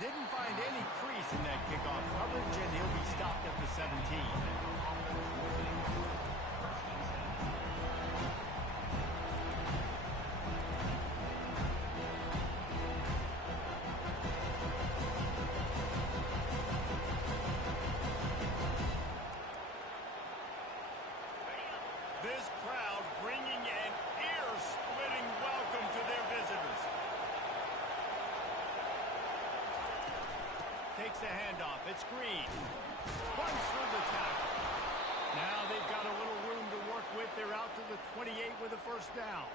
Didn't find any crease in that kickoff coverage, and he'll be stopped at the 17. This crowd bringing an ear-splitting welcome to their visitors. Takes the handoff. It's Green. Runs through the tackle. Now they've got a little room to work with. They're out to the 28 with a first down.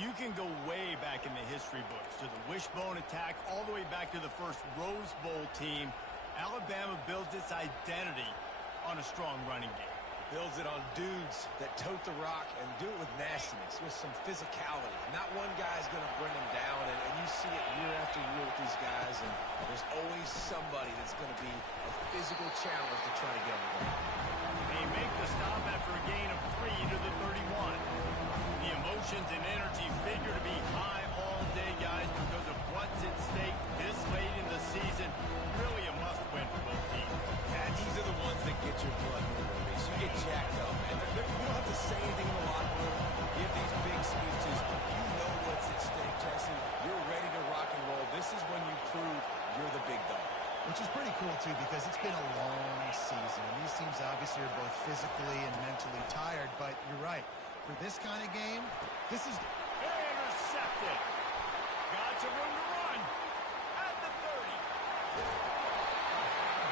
You can go way back in the history books to the wishbone attack, all the way back to the first Rose Bowl team. Alabama builds its identity on a strong running game. Builds it on dudes that tote the rock and do it with nastiness, with some physicality. Not one guy's going to bring them down, and you see it year after year with these guys, and there's always somebody that's going to be a physical challenge to try to get them there. They make the stop after a gain of 3 to the 31. The emotions and energy figure to be high all day, guys, because of what's at stake this late in the season. Really a must-win for both teams. Yeah, these are the ones that get your blood moving. You get jacked up, and you don't have to say anything in the locker room. Give these big speeches. You know what's at stake, Jesse. You're ready to rock and roll. This is when you prove you're the big dog. Which is pretty cool, too, because it's been a long season. And these teams obviously are both physically and mentally tired, but you're right. For this kind of game, this is... Intercepted. Got some room to run. At the 30.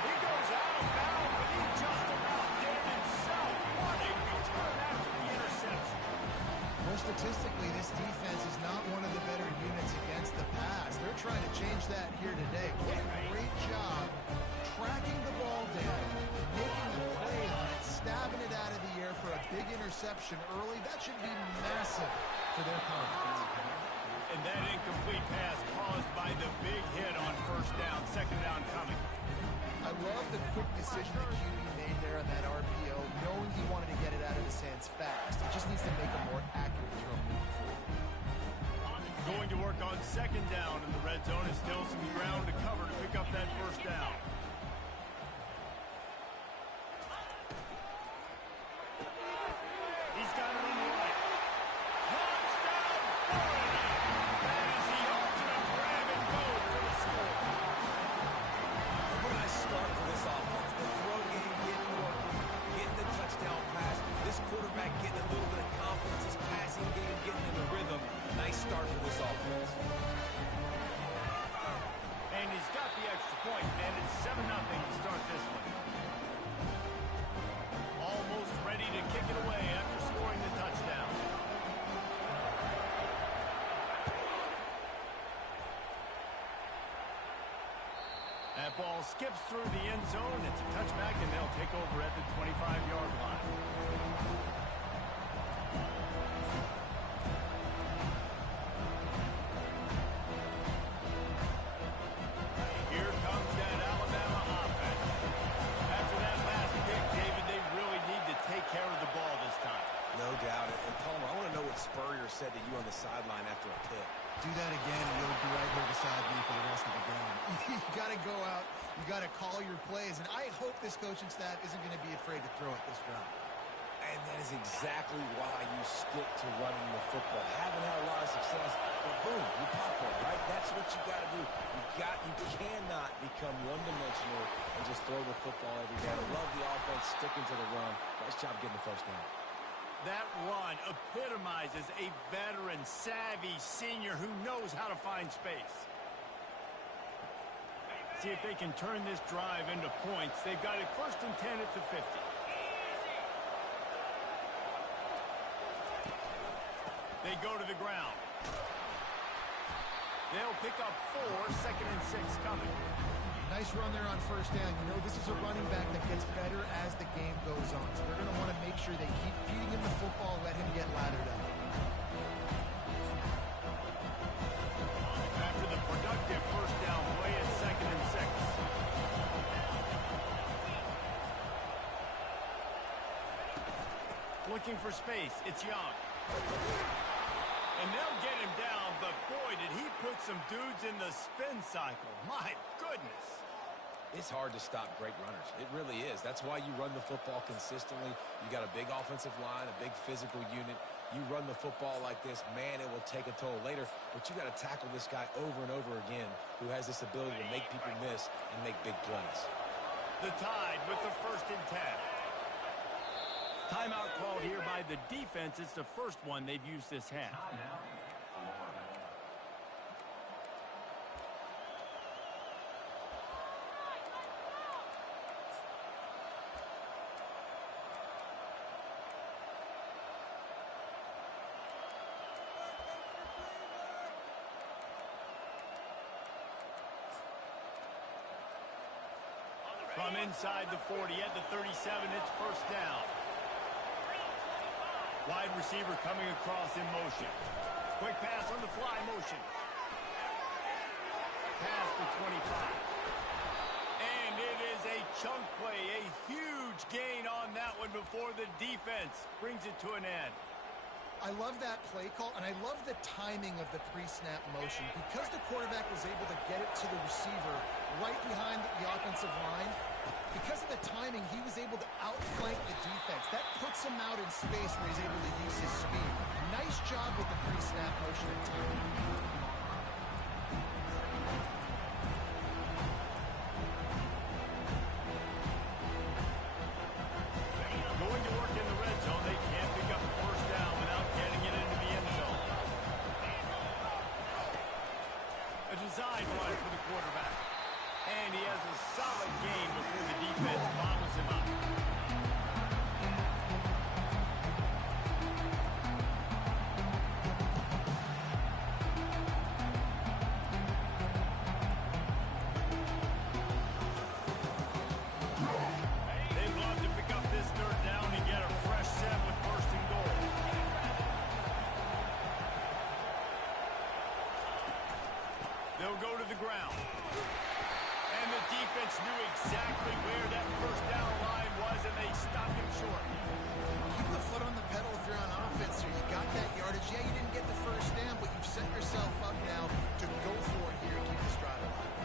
He goes out of bounds, but he just about did it himself. What a return after the interception. More statistically, this defense is not one of the better units against the pass. They're trying to change that here today. What a great job tracking the ball down, making a play on it, stabbing it out of the air for a big interception early. That should be massive for their confidence. And that incomplete pass caused by the big hit on first down, second down coming. I love the quick decision the QB made there on that RPO, knowing he wanted to get it out of his hands fast. He just needs to make a more accurate throw moving forward. Going to work on second down in the red zone, and still some ground to cover to pick up that first down. He's got it on the right. Touchdown, Florida! That is the ultimate grab and go for the score. What a nice start for this offense. The throw game getting working, getting the touchdown pass. This quarterback getting a little bit of confidence. His passing game getting in the rhythm. Nice start for this offense. And he's got the extra point, and it's 7-0 to start this one. Almost ready to kick it away after scoring the touchdown. That ball skips through the end zone. It's a touchback, and they'll take over at the 25-yard line. Here comes that Alabama offense. After that last pick, David, they really need to take care of the ball this time. No doubt. And Palmer, I want to know what Spurrier said to you on the sideline after a pick. Do that again, and you'll be right here beside me for the rest of the game. You got to go out. You got to call your plays, and I hope this coaching staff isn't going to be afraid to throw it this round. And that is exactly why you stick to running the football. Haven't had a lot of success, but boom, you pop one, right? That's what you got to do. You cannot become one-dimensional and just throw the football every day. I love the offense sticking to the run. Nice job getting the first down. That run epitomizes a veteran, savvy senior who knows how to find space. See if they can turn this drive into points. They've got it 1st and 10 at the 50. They go to the ground. They'll pick up 4, 2nd and 6 coming. Nice run there on first down. You know, this is a running back that gets better as the game goes on. So they're going to want to make sure they keep feeding him the football and let him get lathered up. After the productive first down play, it's 2nd and 6. Looking for space. It's Young. And they'll get him down, but boy, did he put some dudes in the spin cycle. My goodness. It's hard to stop great runners. It really is. That's why you run the football consistently. You got a big offensive line, a big physical unit. You run the football like this, man, it will take a toll later. But you got to tackle this guy over and over again who has this ability to make people miss and make big plays. The Tide with the 1st and 10. Timeout called here by the defense. It's the first one they've used this half. From inside the 40 at the 37, it's 1st down. Wide receiver coming across in motion. Quick pass on the fly motion. Pass to 25. And it is a chunk play, a huge gain on that one before the defense brings it to an end. I love that play call, and I love the timing of the pre-snap motion. Because the quarterback was able to get it to the receiver right behind the offensive line, because of the timing, he was able to outflank the defense. That puts him out in space where he's able to use his speed. Nice job with the pre-snap motion and timing. Going to work in the red zone. They can't pick up a 1st down without getting it into the end zone. A design run for the quarterback. And he has a solid game before the defense bottles him up. They'd love to pick up this 3rd down and get a fresh set with 1st and goal. They'll go to the ground. And the defense knew exactly where that 1st down line was, and they stopped him short. Keep the foot on the pedal if you're on offense here. You got that yardage. Yeah, you didn't get the 1st down, but you've set yourself up now to go for it here and keep this drive alive.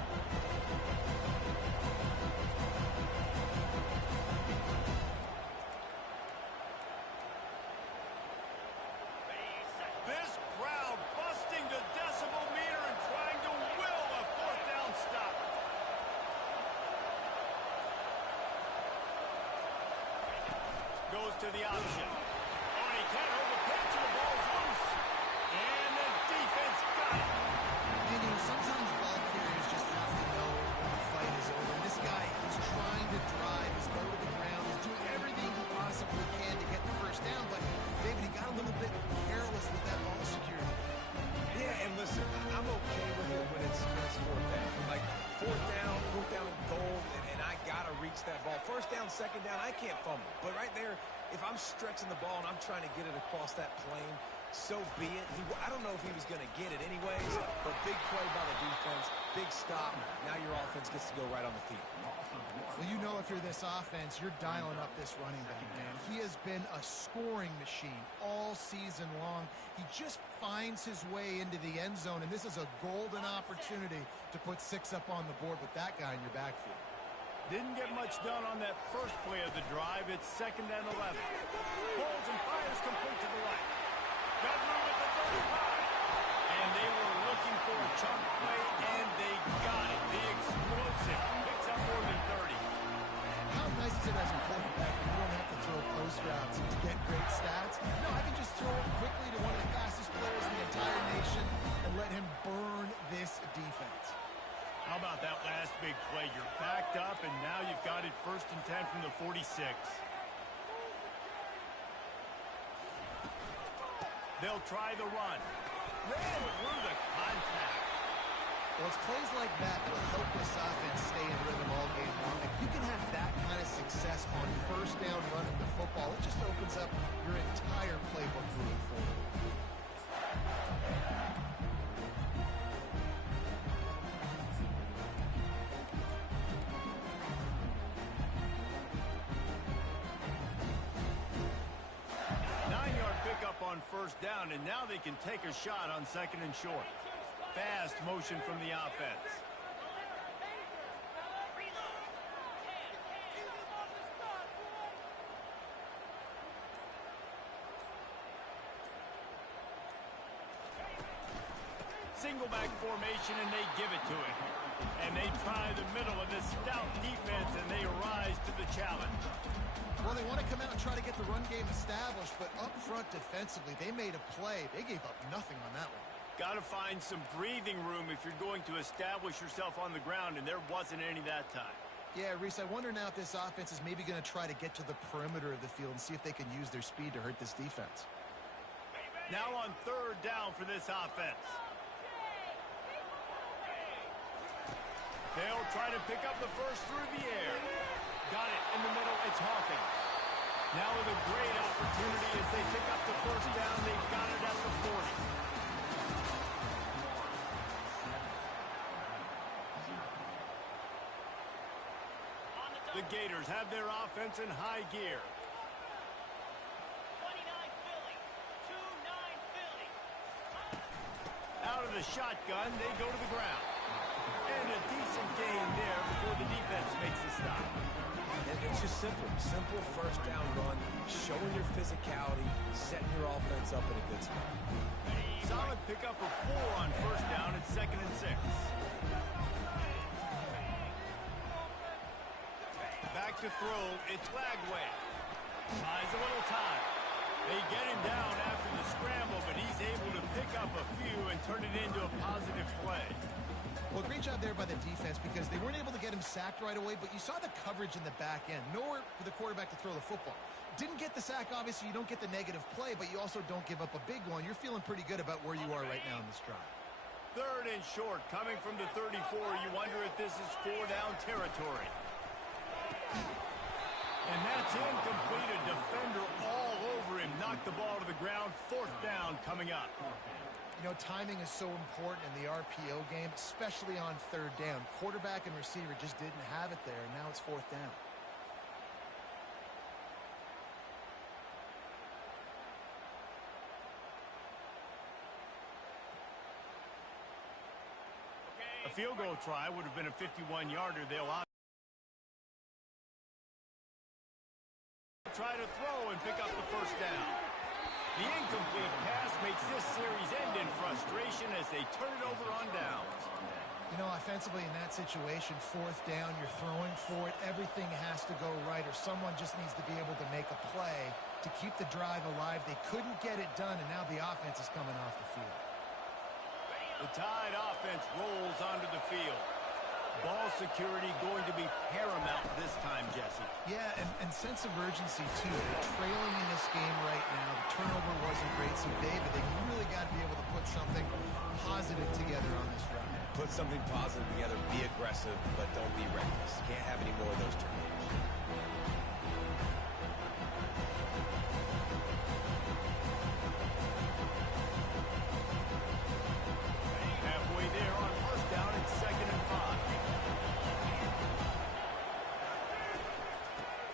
This crowd busting the decibel meter and trying to will a 4th down stop. Goes to the option. Oh, and he can't hold the pitch, and the ball's loose. And the defense got it. And, you know, sometimes ball carriers just have to know when the fight is over. And this guy is trying to drive his ball to the ground. He's doing everything he possibly can to get the 1st down. But, David, he got a little bit careless with that ball security. Yeah, and listen, I'm okay with it when it's 4th down. Like, 4th down and goal, and I got to reach that ball. 1st down, 2nd down, I can't fumble. But right there, if I'm stretching the ball and I'm trying to get it across that plane, so be it. I don't know if he was going to get it anyways, but big play by the defense, big stop. Now your offense gets to go right on the field. Well, you know if you're this offense, you're dialing up this running back, man. He has been a scoring machine all season long. He just finds his way into the end zone, and this is a golden opportunity to put 6 up on the board with that guy in your backfield. Didn't get much done on that first play of the drive. It's 2nd and 11. Pulls and fires complete to the right. Got room at the 35. And they were looking for a chunk play, and they got it. The explosive picks up more than 30. How nice is it as a quarterback when you don't have to throw post routes to get great stats? No, I can just throw it quickly to one of the fastest players in the entire nation and let him burn this defense. How about that last big play? You're backed up, and now you've got it 1st and 10 from the 46. They'll try the run. Ran through the contact. Well, it's plays like that that will help this offense stay in rhythm all game long. If you can have that kind of success on 1st down running the football, it just opens up your entire playbook moving forward. On 1st down down, and now they can take a shot on 2nd and short. Fast motion from the offense. Single back formation, and they give it to him. And they try the middle of this stout defense, and they rise to the challenge. Well, they want to come out and try to get the run game established, but up front defensively, they made a play. They gave up nothing on that one. Got to find some breathing room if you're going to establish yourself on the ground, and there wasn't any that time. Yeah, Reese, I wonder now if this offense is maybe going to try to get to the perimeter of the field and see if they can use their speed to hurt this defense. Now on 3rd down for this offense. They'll try to pick up the first through the air. Got it in the middle. It's Hawkins. Now with a great opportunity as they pick up the first down. They've got it at the 40. The Gators have their offense in high gear. 29 Philly. 2-9 Philly. Out of the shotgun, they go to the ground. And a decent gain there before the defense makes a stop. And it's just simple. Simple first down run, showing your physicality, setting your offense up in a good spot. Solid pickup of 4 on 1st down at 2nd and 6. Back to throw, it's Lagway. Buys a little time. They get him down after the scramble, but he's able to pick up a few and turn it into a positive play. Well, great job there by the defense because they weren't able to get him sacked right away, but you saw the coverage in the back end. Nowhere for the quarterback to throw the football. Didn't get the sack, obviously. You don't get the negative play, but you also don't give up a big one. You're feeling pretty good about where you are right now in this drive. 3rd and short, coming from the 34. You wonder if this is 4-down territory. And that's incomplete. A defender all over him. Knocked the ball to the ground. 4th down coming up. You know, timing is so important in the RPO game, especially on 3rd down. Quarterback and receiver just didn't have it there, and now it's 4th down. A field goal try would have been a 51-yarder. They'll try to throw and pick up the first down. The incomplete pass makes this series end in frustration as they turn it over on downs. You know, offensively in that situation, 4th down, you're throwing for it. Everything has to go right, or someone just needs to be able to make a play to keep the drive alive. They couldn't get it done, and now the offense is coming off the field. The Tide offense rolls onto the field. Ball security going to be paramount this time, Jesse. Yeah, and sense of urgency, too. They're trailing in this game right now. The turnover wasn't great, so David, they really got to be able to put something positive together on this drive. Put something positive together, be aggressive, but don't be reckless. Can't have any more of those turnovers. Halfway there on 1st down, it's 2nd and 5.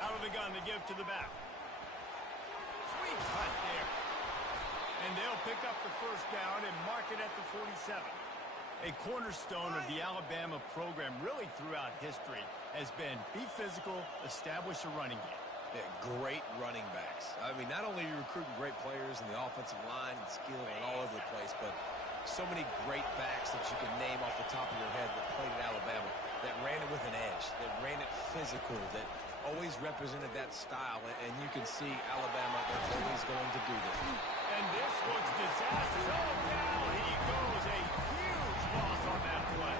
Out of the gun to give to the back. Sweet cut there. And they'll pick up the first down and mark it at the 47. A cornerstone of the Alabama program really throughout history has been be physical, establish a running game. Yeah, great running backs. I mean, not only are you recruiting great players in the offensive line and skill and all over the place, but so many great backs that you can name off the top of your head that played at Alabama, that ran it with an edge, that ran it physical, that always represented that style. And you can see Alabama, they're always going to do this. And this looks disastrous. Oh, down he goes. A huge loss on that play.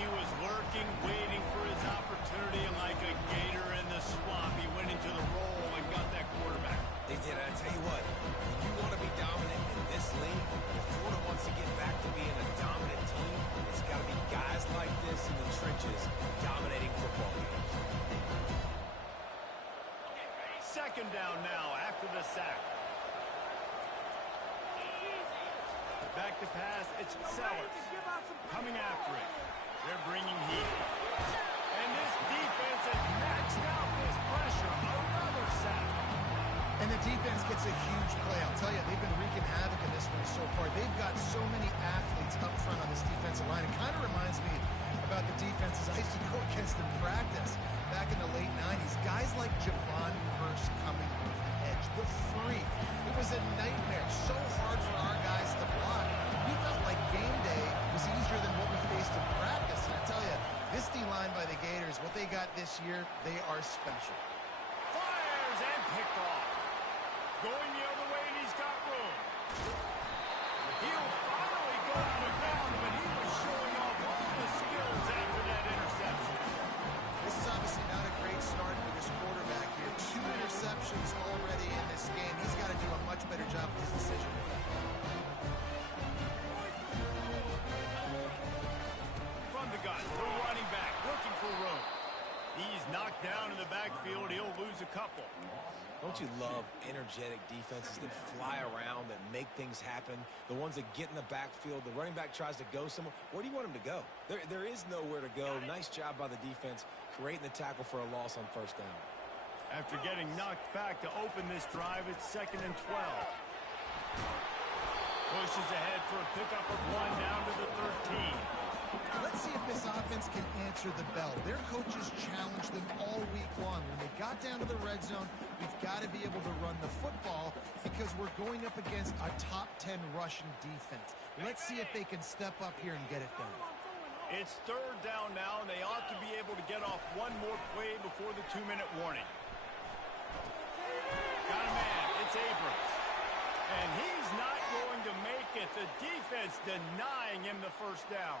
He was lurking, waiting for his opportunity, and like a gator in the swamp, he went into the roll and got that quarterback. They did. I tell you what, when you want to be dominant in this league, if Florida wants to get back to being a dominant team, it's got to be guys like this in the trenches dominating football games. 2nd down now after the sack. Back to pass, it's Sellers. Coming after it. They're bringing heat. And this defense has maxed out this pressure. Another sack. And the defense gets was a huge play. I'll tell you, they've been wreaking havoc in this one so far. They've got so many athletes up front on this defensive line. It kind of reminds me about the defenses I used to go against in practice back in the late 90s. Guys like Javon Curse coming off the edge, the freak. It was a nightmare. So hard for our guys to block. We felt like game day was easier than what we faced in practice. And I tell you, this D-line by the Gators, what they got this year, they are special. Fires and picked off. Going the other way, and he's got room. He'll finally go out of bounds, but he was showing off all the skills after that interception. This is obviously not a great start for this quarterback here. 2 interceptions already in this game. He's got to do a much better job with his decision making. From the gun, the running back, looking for room. He's knocked down in the backfield. He'll lose a couple. Don't you love energetic defenses that fly around, that make things happen? The ones that get in the backfield, the running back tries to go somewhere. Where do you want him to go? There is nowhere to go. Nice job by the defense, creating the tackle for a loss on first down. After getting knocked back to open this drive, it's 2nd and 12. Pushes ahead for a pickup of 1 down to the 13. Let's see if this offense can answer the bell. Their coaches challenged them all week long. When they got down to the red zone, we've got to be able to run the football because we're going up against a top 10 rushing defense. Let's see if they can step up here and get it done. It's 3rd down now, and they ought to be able to get off one more play before the 2-minute warning. Got a man. It's Abrams. And he's not going to make it. The defense denying him the first down.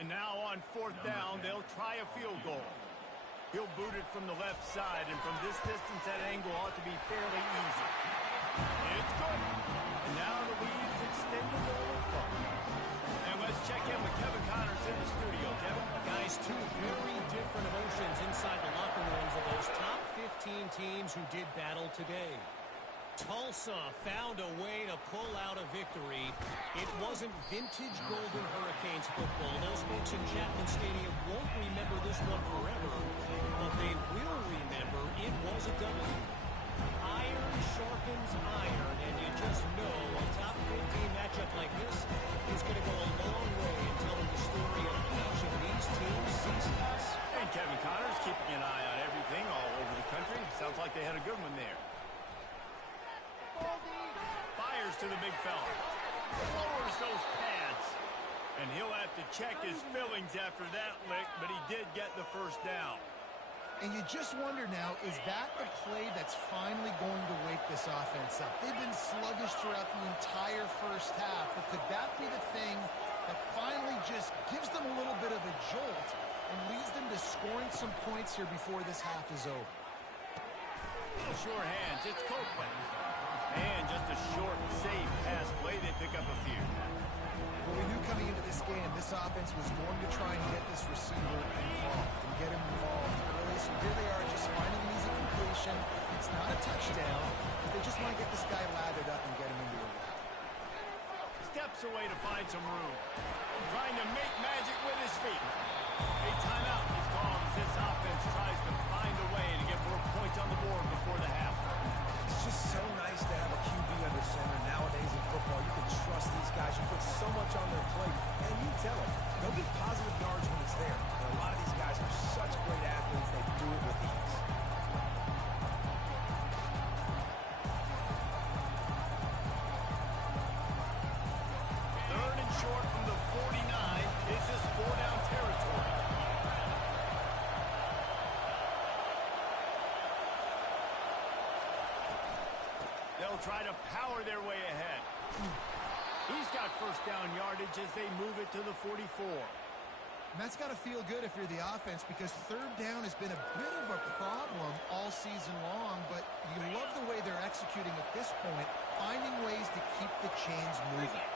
And now on 4th down, they'll try a field goal. He'll boot it from the left side, and from this distance, that angle ought to be fairly easy. It's good. And now the lead's extended a little further. And let's check in with Kevin Connors in the studio. Kevin? Guys, 2 very different emotions inside the locker rooms of those top 15 teams who did battle today. Tulsa found a way to pull out a victory. It wasn't vintage Golden Hurricanes football. Those folks in Chapman Stadium won't remember this one forever, but they will remember it was a W. Iron sharpens iron, and you just know a top 15 matchup like this is going to go a long way in telling the story of each of these teams' seasons. And Kevin Connors keeping an eye on everything all over the country. Sounds like they had a good one there. Fires to the big fella. Lowers those pads. And he'll have to check his fillings after that lick, but he did get the first down. And you just wonder now, is that the play that's finally going to wake this offense up? They've been sluggish throughout the entire first half, but could that be the thing that finally just gives them a little bit of a jolt and leads them to scoring some points here before this half is over? Sure hands, it's Copeland. And just a short, safe pass play, they pick up a few. Well, we knew coming into this game, this offense was going to try and get this receiver involved and get him involved early. So here they are just finding an easy completion. It's not a touchdown, but they just want to get this guy lathered up and get him into a route. Steps away to find some room. Trying to make magic with his feet. A timeout is called as this offense tries to find a way to get more points on the board before the half. It's just so nice to have a QB under center. Nowadays in football, you can trust these guys. You put so much on their plate, and you tell them, they'll get positive yards when it's there. And a lot of these guys are such great athletes, they do it with ease. Third and short from the 49. This is 4-down territory. They'll try to power their way ahead. He's got first down yardage as they move it to the 44. And that's got to feel good if you're the offense, because 3rd down has been a bit of a problem all season long, but you love the way they're executing at this point, finding ways to keep the chains moving.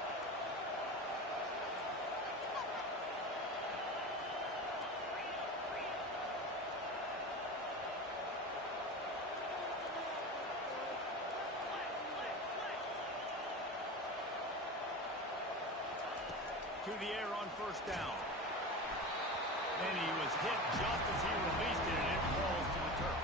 To the air on first down. And he was hit just as he released it, and it falls to the turf.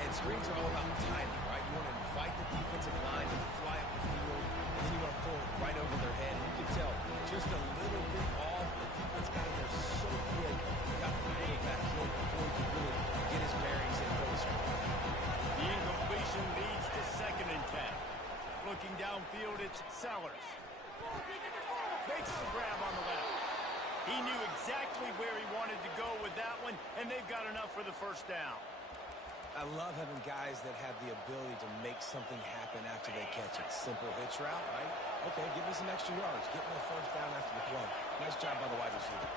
And screens are all about timing, right? You want to invite the defensive line to fly up the field, and then you want to throw it right over their head. And you can tell just a little bit off. The defense got in there so quick, got the quarterback in before he could really get his bearings and go to score. The incompletion leads to 2nd and 10. Looking downfield, it's Sellers. Makes the grab on the left. He knew exactly where he wanted to go with that one, and they've got enough for the first down. I love having guys that have the ability to make something happen after they catch it. Simple hitch route, right? Okay, give me some extra yards. Get me a first down after the play. Nice job by the wide receiver.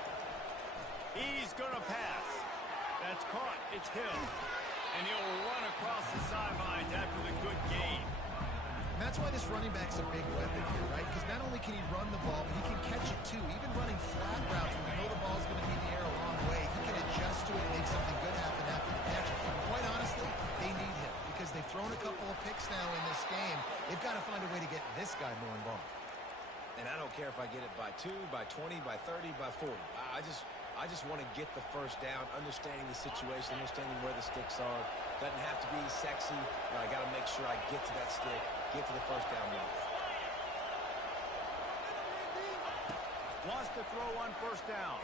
He's going to pass. That's caught. It's Hill. And he'll run across the sidelines after the good gain. And that's why this running back's a big weapon here, right? Because not only can he run the ball, but he can catch it too. Even running flat routes when you know the ball's going to be in the air a long way, he can adjust to it and make something good happen after the catch. And quite honestly, they need him because they've thrown a couple of picks now in this game. They've got to find a way to get this guy more involved. And I don't care if I get it by 2, by 20, by 30, by 40. I just want to get the first down, understanding the situation, understanding where the sticks are. Doesn't have to be sexy, but I got to make sure I get to that stick, get to the first down mark. Wants to throw on first down.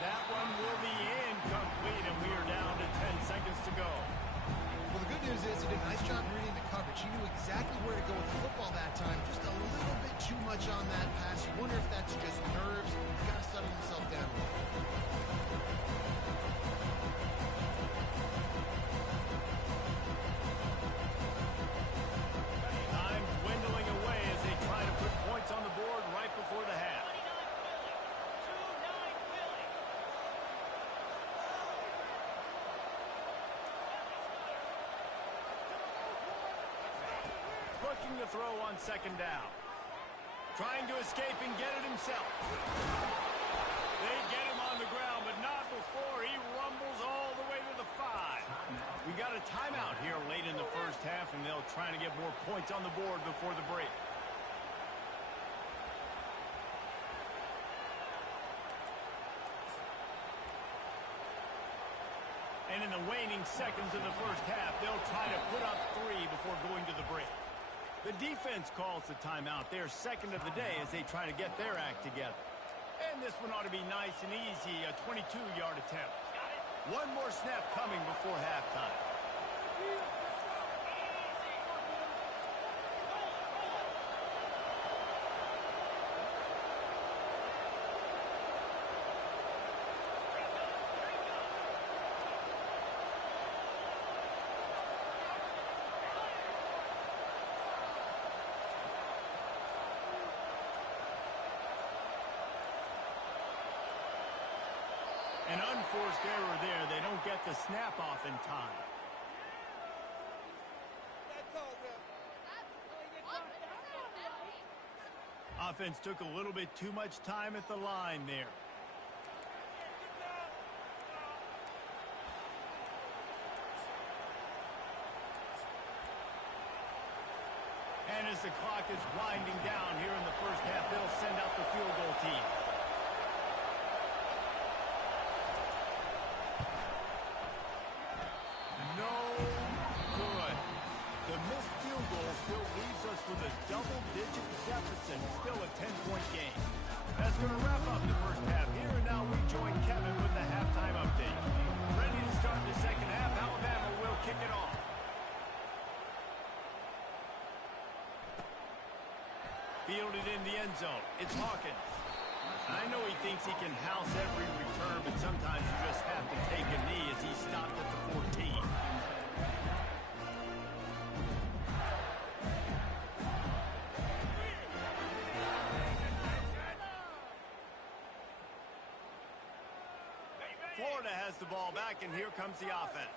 That one will be incomplete, and we are down to 10 seconds to go. Well, the good news is he did a nice job reading the coverage. He knew exactly where to go with the football that time. Just a little bit too much on that pass. You wonder if that's just nerves. He's got to settle himself down a little. Time dwindling away as they try to put points on the board right before the half. 29 Philly. Looking to throw on 2nd down. Trying to escape and get it himself. They get him on the ground, but not before he rumbles all the way to the 5. We got a timeout here late in the first half, and they'll try to get more points on the board before the break. And in the waning seconds of the first half, they'll try to put up 3 before going to the break. The defense calls the timeout. They're 2nd of the day as they try to get their act together. And this one ought to be nice and easy, a 22-yard attempt. One more snap coming before halftime. An unforced error there. They don't get the snap off in time. Offense took a little bit too much time at the line there. And as the clock is winding down here in the first half, they'll send out the field goal team. No good. The missed field goal still leaves us with a double-digit deficit. Still a 10-point game. That's going to wrap up the first half here, and now we join Kevin with the halftime update. Ready to start the second half. Alabama will kick it off. Fielded in the end zone. It's Hawkins. I know he thinks he can house every return, but sometimes you just have to take a knee as he stopped at the 14. Florida has the ball back, and here comes the offense.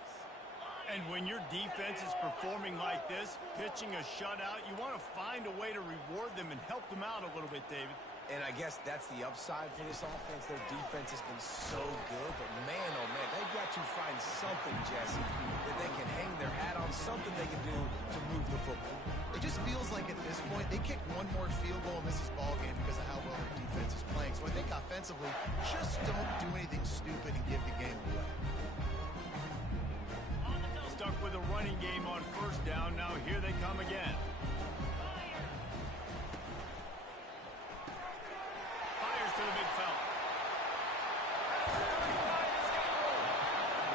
And when your defense is performing like this, pitching a shutout, you want to find a way to reward them and help them out a little bit, David. And I guess that's the upside for this offense. Their defense has been so good, but man, oh man, they've got to find something, Jesse, that they can hang their hat on, something they can do to move the football. It just feels like at this point, they kick one more field goal and miss this ball game because of how well their defense is playing. So I think defensively. Just don't do anything stupid and give the game away. Stuck with a running game on first down. Now here they come again. Fires to the big fella.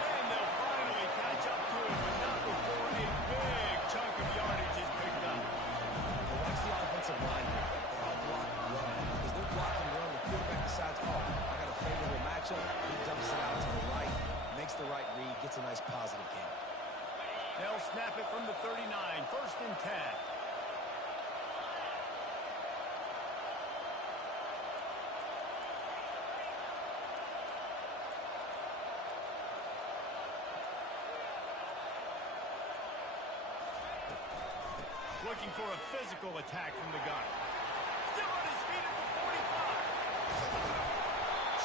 And they'll finally catch up to him, but not before a big chunk of yardage is picked up. Now watch the offensive line here. They all block and run. As they're blocking and run, the quarterback decides, oh, I got a favorable matchup. He dumps it out to the right, makes the right read, gets a nice positive game. They'll snap it from the 39, 1st and 10. Looking for a physical attack from the gunner. Still on his feet at the 45.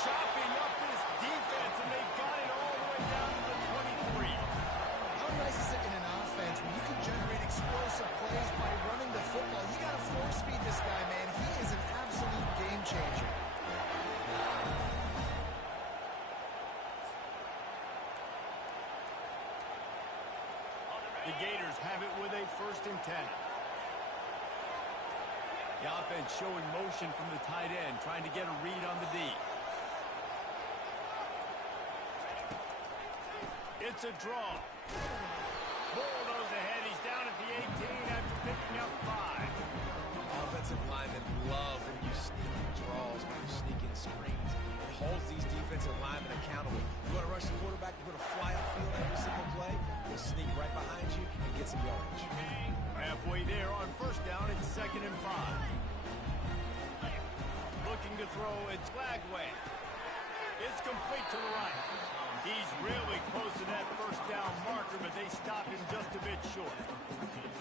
Chopping up this defense, and they've got it all the way down to the 23. How nice is it in an offense when you can generate explosive plays by running the football? You got to force feed this guy, man. He is an absolute game changer. The Gators have it with a 1st and 10. The offense showing motion from the tight end, trying to get a read on the D. It's a draw. Bulldoze ahead. He's down at the 18 after picking up 5. Offensive linemen love when you sneak in draws, when you sneak in screens. It holds these defensive linemen accountable. You want to rush the quarterback, you want to fly upfield every single play, he'll sneak right behind you and get some yardage. Halfway there on 1st down, it's 2nd and 5. Looking to throw, it's Lagway. It's complete to the right. He's really close to that 1st down marker, but they stopped him just a bit short.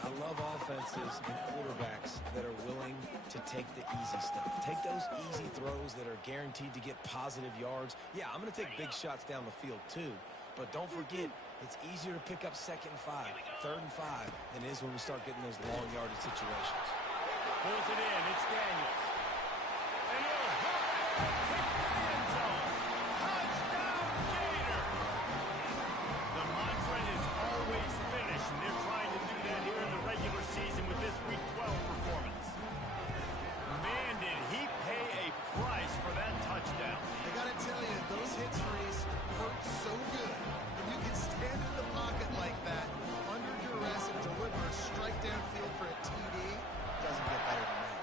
I love offenses and quarterbacks that are willing to take the easy stuff. Take those easy throws that are guaranteed to get positive yards. Yeah, I'm going to take big shots down the field too, but don't forget, it's easier to pick up 2nd and 5, 3rd and 5 than it is when we start getting those long yardage situations. Pulls it in, it's Daniels. And he'll hook it and kick to the end zone. Touchdown, Gator! The mantra is always finish, and they're trying to do that here in the regular season with this Week 12 performance. Man, did he pay a price for that touchdown. I got to tell you, those hits, Reese, hurt so good. When you can stand in the pocket like that, under duress, and deliver a strike downfield for a TD, doesn't get better than that.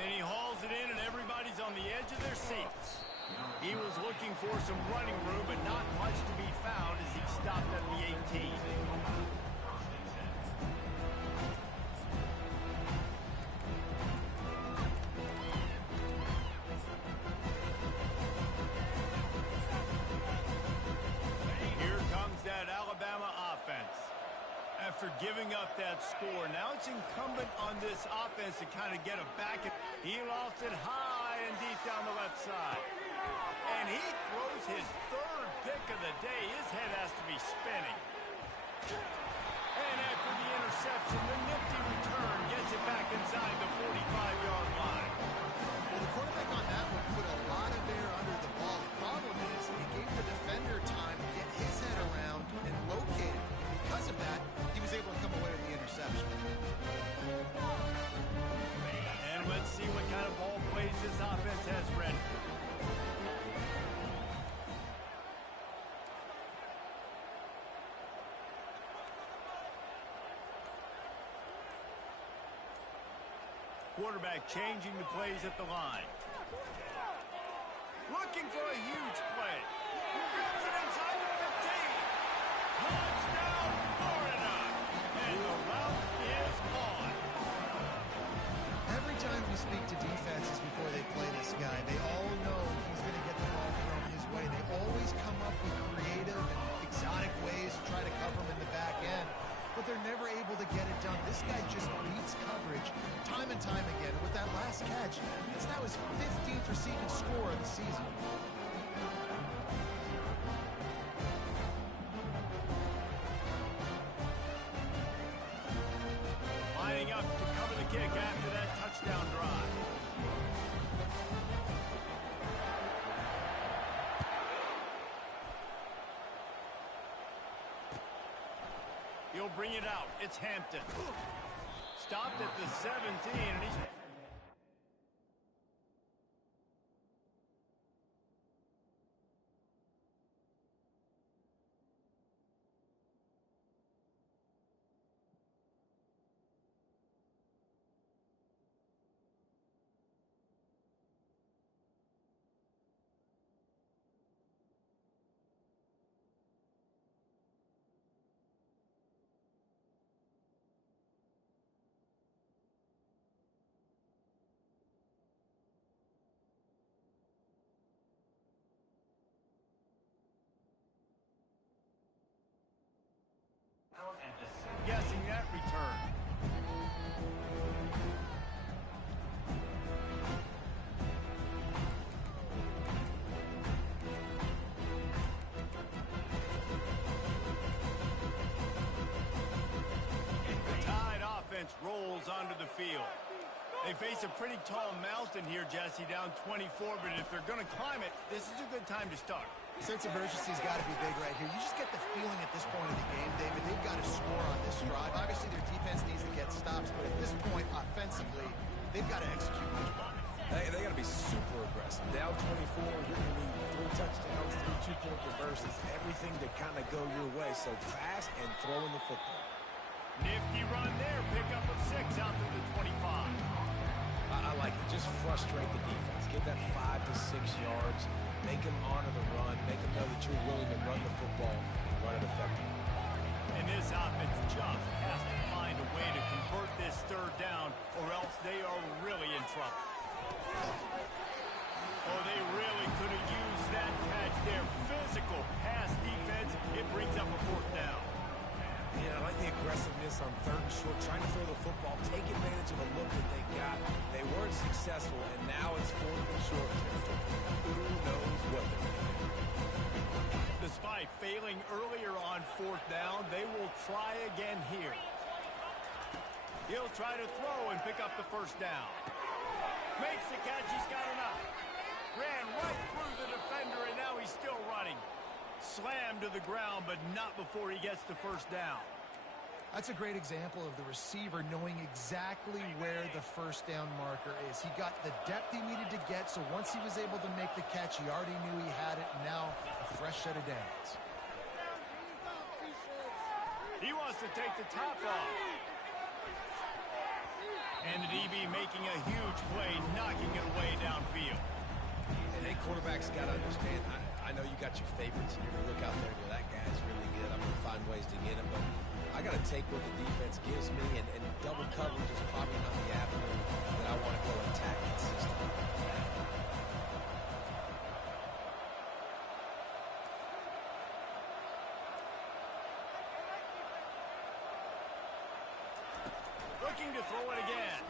And he hauls it in, and everybody's on the edge of their seats. He was looking for some running room, but not much to be found as he stopped at the 18. Here comes that Alabama offense. After giving up that score, now it's incumbent on this offense to kind of get it back. He lost it high and deep down the left side. And he throws his 3rd pick of the day. His head has to be spinning. And after the interception, the nifty return gets it back inside the 45-yard line. Well, the quarterback on that one put a lot of air under the ball. The problem is it gave the defender time to get his head around and locate it. Because of that, he was able to come away with the interception. And let's see what kind of ball plays this offense has ready. Quarterback changing the plays at the line. Looking for a huge play. Grabs it inside the 15. Touchdown, Florida. And the route is on. Every time we speak to defenses before they play this guy, they all know he's going to get the ball thrown his way. They always come up with creative and exotic ways to try to cover him in the back end, but they're never able to get it done. This guy just beats coverage time and time again. And with that last catch, that's now his 15th receiving score of the season. He'll bring it out. It's Hampton. Stopped at the 17, and he's... Guessing that return. The Tide offense rolls onto the field. They face a pretty tall mountain here, Jesse, down 24, but if they're going to climb it, this is a good time to start. Sense of urgency's got to be big right here. You just get the feeling at this point of the game, David, they've got to score on this drive. Obviously, their defense needs to get stops, but at this point, offensively, they've got to execute much better. They got to be super aggressive. Down 24, you're going to need 3 touchdowns, 3 two-point conversions, everything to kind of go your way. So fast and throwing the football. Nifty run there. Pickup of 6 out to the 25. I like it. Just frustrate the defense. Get that 5 to 6 yards. Make them honor the run. Make them know that you're willing to run the football and run it effectively. And this offense just has to find a way to convert this 3rd down, or else they are really in trouble. Oh, they really could have used that catch there. Physical pass defense. It brings up a 4th down. Yeah, I like the aggressiveness on 3rd and short, trying to throw the football, take advantage of a look that they got. They weren't successful, and now it's 4th and short territory. Who knows what they're going to do? Despite failing earlier on 4th down, they will try again here. He'll try to throw and pick up the 1st down. Makes the catch. He's got enough. Ran right through the defender, and now he's still running. Slammed to the ground, but not before he gets the 1st down. That's a great example of the receiver knowing exactly where the 1st down marker is. He got the depth he needed to get, so once he was able to make the catch, he already knew he had it, and now a fresh set of downs. He wants to take the top off. And the DB making a huge play, knocking it away downfield. And hey, quarterbacks got to understand, I know you got your favorites, and you're going to look out there and go, that guy's really good. I'm going to find ways to get him, but I got to take what the defense gives me, and double coverage is probably not the avenue that I want to go attack consistently. Looking to throw it again.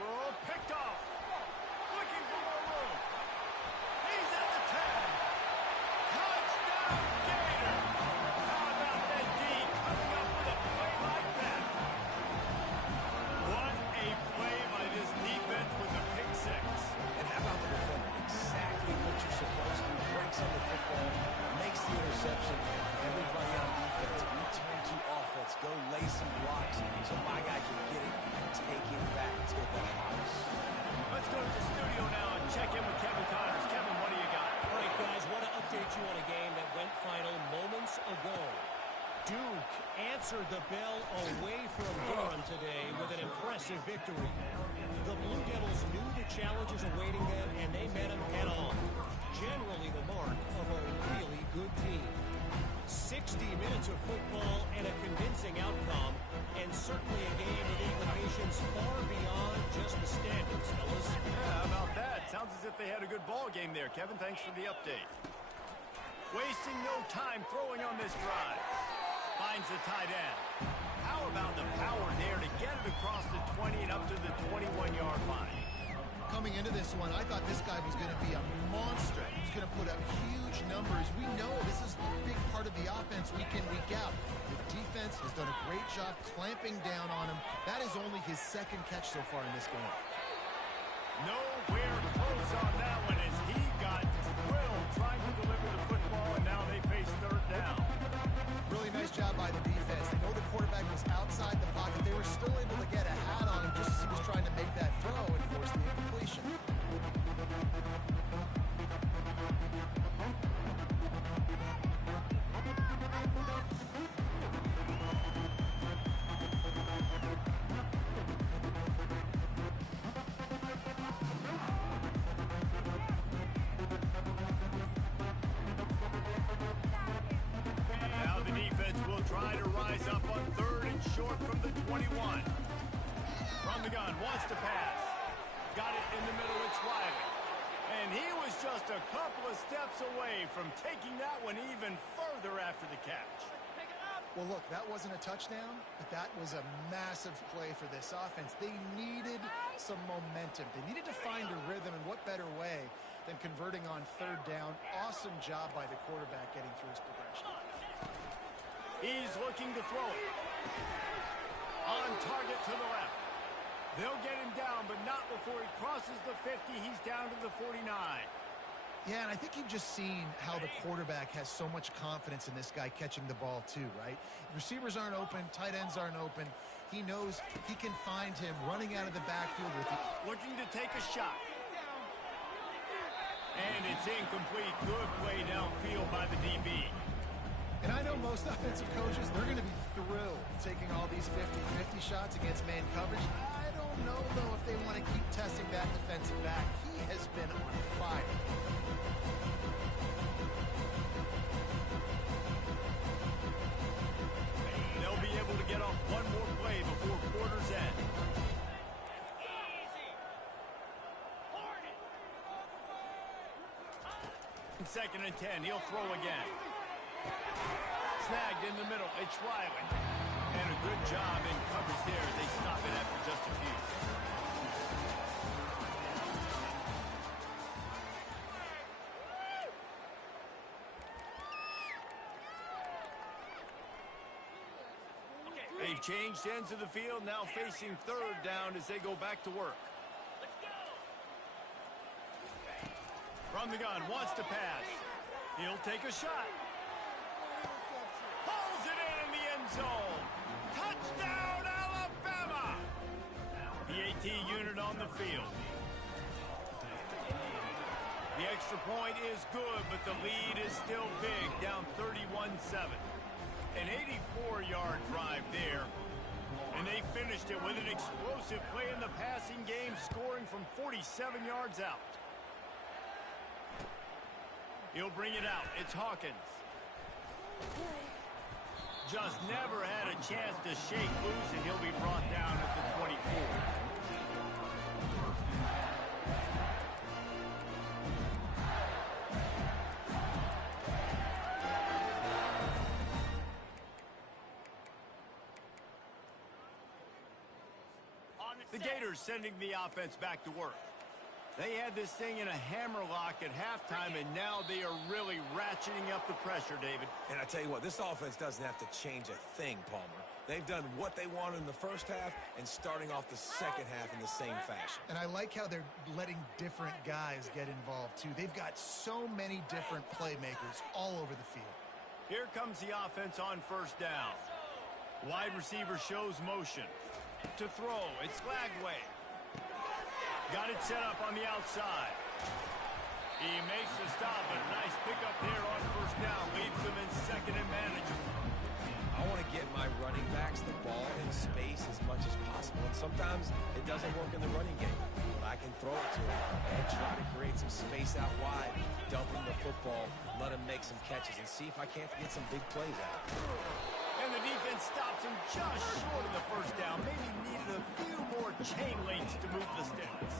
Oh, picked off. Looking for more room. He's at the 10. Touchdown, Gator. How about that D coming up with a play like that? What a play by this defense with the pick 6. And how about the defender? Exactly what you're supposed to. Breaks on the football, makes the interception. Everybody on defense, return to offense. Go lay some blocks so my guy can get it and take it back to the house. Let's go to the studio now and check in with Kevin Connors. Kevin, what do you got? All right, guys, want to update you on a game that went final moments ago. Duke answered the bell away from Durham today with an impressive victory. The Blue Devils knew the challenges awaiting them, and they met them head-on. Generally the mark of a really good team. 60 minutes of football and a convincing outcome, and certainly a game with implications far beyond just the standings, fellas. Yeah, how about that? Sounds as if they had a good ball game there. Kevin, thanks for the update. Wasting no time throwing on this drive. Finds the tight end. How about the power there to get it across the 20 and up to the 21-yard line? Coming into this one, I thought this guy was going to be a monster. He was going to put up huge numbers. We know this is a big part of the offense week in, week out. The defense has done a great job clamping down on him. That is only his 2nd catch so far in this game. Nowhere close on that one as he got drilled trying to deliver the football, and now they face 3rd down. were still able to get a hat on him just as he was trying to make that throw and force the incompletion. Now the defense will try to rise up on 3rd and short from the 21. From the gun, wants to pass. Got it in the middle, it's Riley. And he was just a couple of steps away from taking that one even further after the catch. Well, look, that wasn't a touchdown, but that was a massive play for this offense. They needed some momentum. They needed to find a rhythm, and what better way than converting on 3rd down. Awesome job by the quarterback getting through his progression. He's looking to throw it. On target to the left. They'll get him down, but not before he crosses the 50. He's down to the 49. Yeah, and I think you've just seen how the quarterback has so much confidence in this guy catching the ball too, right? Receivers aren't open, tight ends aren't open. He knows he can find him running out of the backfield with it. Looking to take a shot. And it's incomplete. Good play downfield by the DB. And I know most offensive coaches, they're going to be thrilled taking all these 50-50 shots against man coverage. I don't know, though, if they want to keep testing that defensive back. He has been on fire. They'll be able to get off one more play before quarter's end. In 2nd and 10, he'll throw again. Snagged in the middle, it's Riley. And a good job in coverage there. They stop it after just a few. They've changed ends of the field, now facing 3rd down as they go back to work. From the gun, wants to pass. He'll take a shot. Pulls it in the end zone. Touchdown, Alabama! The AT unit on the field. The extra point is good, but the lead is still big, down 31-7. An 84-yard drive there. And they finished it with an explosive play in the passing game, scoring from 47 yards out. He'll bring it out. It's Hawkins. Just never had a chance to shake loose, and he'll be brought down at the 24. The Gators sending the offense back to work. They had this thing in a hammerlock at halftime, and now they are really ratcheting up the pressure, David. And I tell you what, this offense doesn't have to change a thing, Palmer. They've done what they wanted in the first half and starting off the second half in the same fashion. And I like how they're letting different guys get involved, too. They've got so many different playmakers all over the field. Here comes the offense on 1st down. Wide receiver shows motion. To throw, it's Lagway. Got it set up on the outside. He makes the stop, but a nice pickup there on 1st down. Leaves them in 2nd and manageable. I want to get my running backs the ball in space as much as possible. And sometimes it doesn't work in the running game. But I can throw it to him and try to create some space out wide, dump him the football, let him make some catches, and see if I can't get some big plays out. And the defense stops him just short of the 1st down. Maybe needed a few more chain links to move the sticks.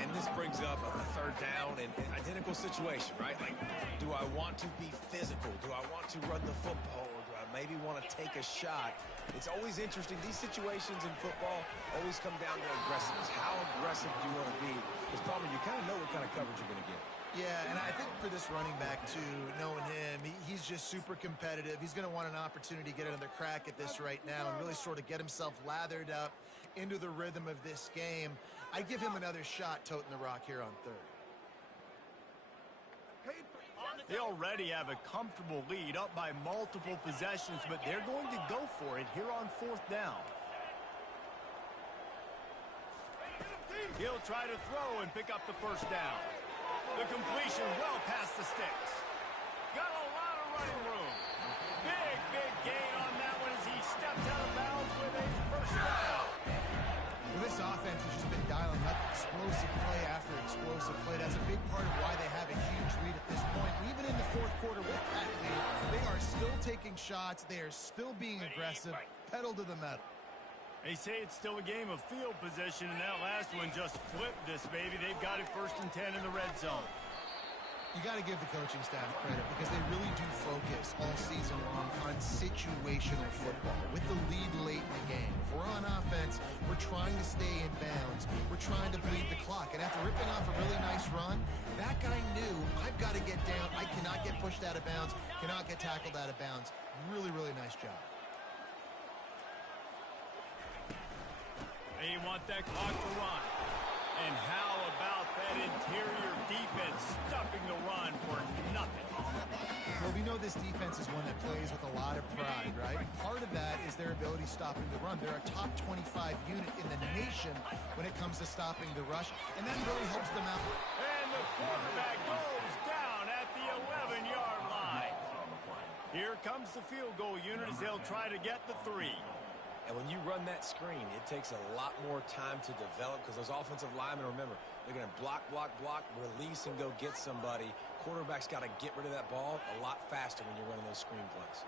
And this brings up a 3rd down and an identical situation, right? Like, do I want to be physical? Do I want to run the football? Or do I maybe want to take a shot? It's always interesting. These situations in football always come down to aggressiveness. How aggressive do you want to be? Because, Palmer, you kind of know what kind of coverage you're going to get. Yeah, and I think for this running back, too, knowing him, he's just super competitive. He's going to want an opportunity to get another crack at this right now and really sort of get himself lathered up into the rhythm of this game. I give him another shot toting the rock here on 3rd. They already have a comfortable lead up by multiple possessions, but they're going to go for it here on 4th down. He'll try to throw and pick up the first down. The completion well past the sticks. Got a lot of running room. Big gain on that one as he stepped out of bounds with a first down. Well, this offense has just been dialing up explosive play after explosive play. That's a big part of why they have a huge lead at this point. Even in the fourth quarter with that lead, they are still taking shots. They are still being aggressive. Pedal to the metal. They say it's still a game of field position, and that last one just flipped this baby. They've got it 1st and 10 in the red zone. You got to give the coaching staff credit because they really do focus all season long on situational football with the lead late in the game. If we're on offense, we're trying to stay in bounds. We're trying to bleed the clock. And after ripping off a really nice run, that guy knew, I've got to get down. I cannot get pushed out of bounds, cannot get tackled out of bounds. Really nice job. They want that clock to run. And how about that interior defense stuffing the run for nothing? Well, we know this defense is one that plays with a lot of pride, right? Part of that is their ability stopping the run. They're a top 25 unit in the nation when it comes to stopping the rush, and that really helps them out. And the quarterback goes down at the 11-yard line. Here comes the field goal unit as they'll try to get the 3. And when you run that screen, it takes a lot more time to develop because those offensive linemen, remember, they're going to block, release, and go get somebody. Quarterback's got to get rid of that ball a lot faster when you're running those screen plays.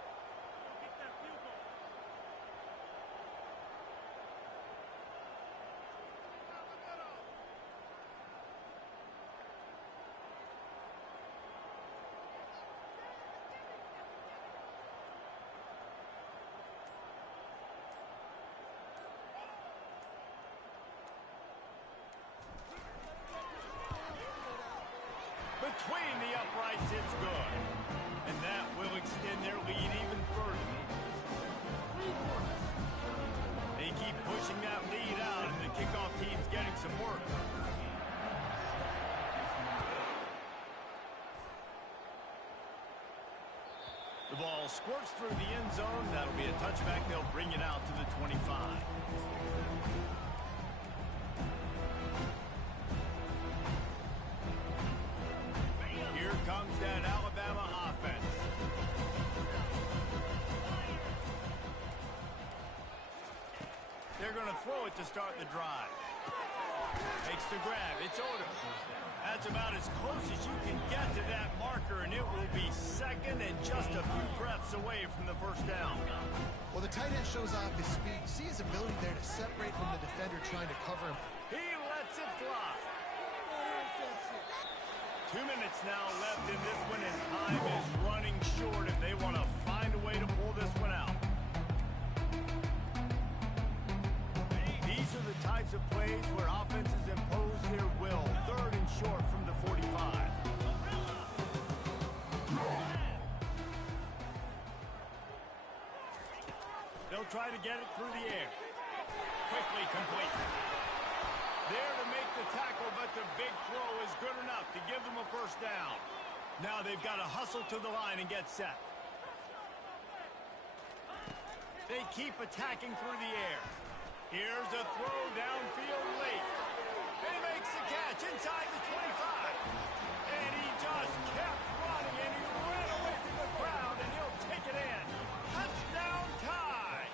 Between the uprights, it's good. And that will extend their lead even further. They keep pushing that lead out, and the kickoff team's getting some work. The ball squirts through the end zone. That'll be a touchback. They'll bring it out to the 25. Comes that Alabama offense. They're going to throw it to start the drive. Makes the grab. It's Odom. That's about as close as you can get to that marker, and it will be second and just a few breaths away from the first down. Well, the tight end shows off his speed. You see his ability there to separate from the defender trying to cover him. He lets it fly. 2 minutes now left in this one, and time is running short if they want to find a way to pull this one out. These are the types of plays where offenses impose their will. 3rd and short from the 45. They'll try to get it through the air. Quickly complete. There to make the tackle, but the big throw is good enough to give them a first down. Now they've got to hustle to the line and get set. They keep attacking through the air. Here's a throw downfield late. He makes the catch inside the 25. And he just kept running, and he ran away from the crowd, and he'll take it in. Touchdown tie.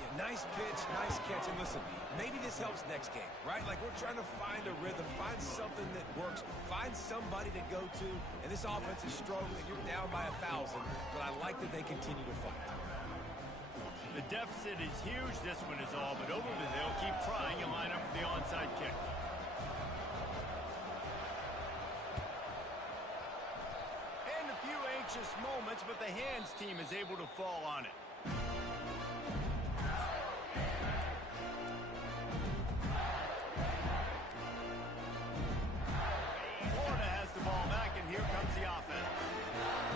Yeah, nice pitch, nice catch. And listen, maybe this helps next game, right? Like we're trying to find a rhythm, find something that works, find somebody to go to. And this offense is struggling. You're down by 1,000, but I like that they continue to fight. The deficit is huge. This one is all but over, but they'll keep trying and line up for the onside kick. And a few anxious moments, but the hands team is able to fall on it. Florida has the ball back, and here comes the offense.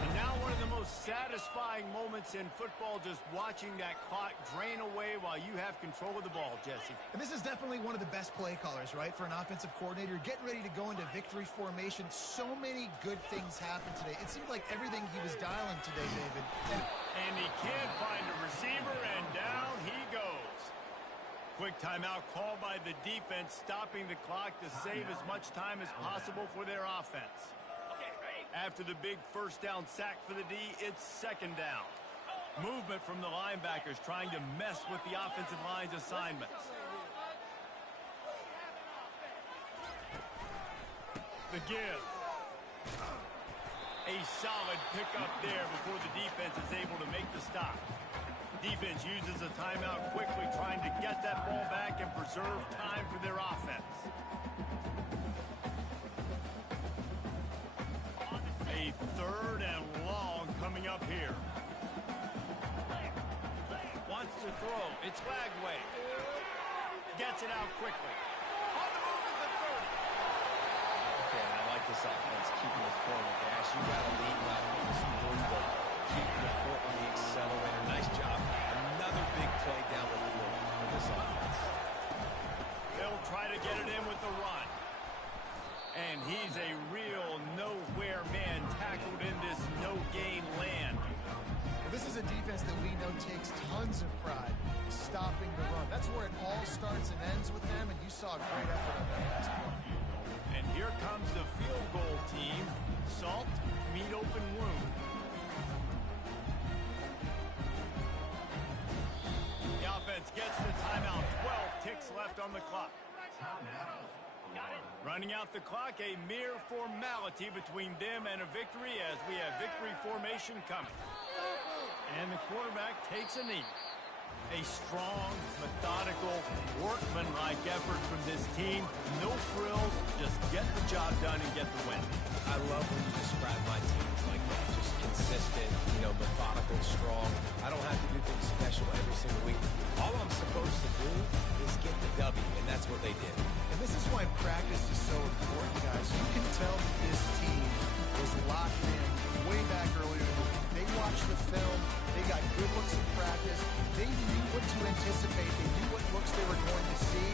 And now one of the most satisfying moments in football, just watching that clock drain away while you have control of the ball, Jesse. And this is definitely one of the best play callers, right, for an offensive coordinator. Getting ready to go into victory formation. So many good things happened today. It seemed like everything he was dialing today, David. And he can't find a receiver, and down he goes. Quick timeout called by the defense, stopping the clock to save as much time as possible for their offense. After the big first down sack for the D, it's second down. Movement from the linebackers trying to mess with the offensive line's assignments. The give. A solid pickup there before the defense is able to make the stop. Defense uses a timeout quickly, trying to get that ball back and preserve time for their offense. A third and long coming up here. Wants to throw. It's Lagway. Gets it out quickly. On the move is the 30. Okay, I like this offense keeping the foot on the gas. You got to lead right from the scoreboard. Keep your foot on the accelerator. Nice job. Another big play down the field for this offense. They'll try to get it in with the run. And he's a real nowhere man tackled in this no-gain land. Well, this is a defense that we know takes tons of pride stopping the run. That's where it all starts and ends with them, and you saw a great effort on that last play. And here comes the field goal team. Salt, meet open wound. The offense gets the timeout. 12 ticks left on the clock. Running out the clock, a mere formality between them and a victory as we have victory formation coming. And the quarterback takes a knee. A strong, methodical, workmanlike effort from this team. No frills, just get the job done and get the win. I love when you describe my teams like that. Just consistent, methodical, strong. I don't have to do things special every single week. All I'm supposed to do is get the W, and that's what they did. And this is why practice is so important, guys. You can tell that this team was locked in way back earlier in the week. They watched the film. They got good looks in practice. They knew what to anticipate. They knew what looks they were going to see.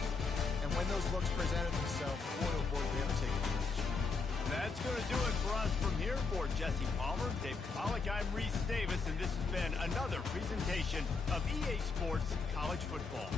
And when those looks presented themselves, boy, oh boy, they had to take advantage. That's going to do it for us from here. For Jesse Palmer, Dave Pollack, I'm Reese Davis, and this has been another presentation of EA Sports College Football.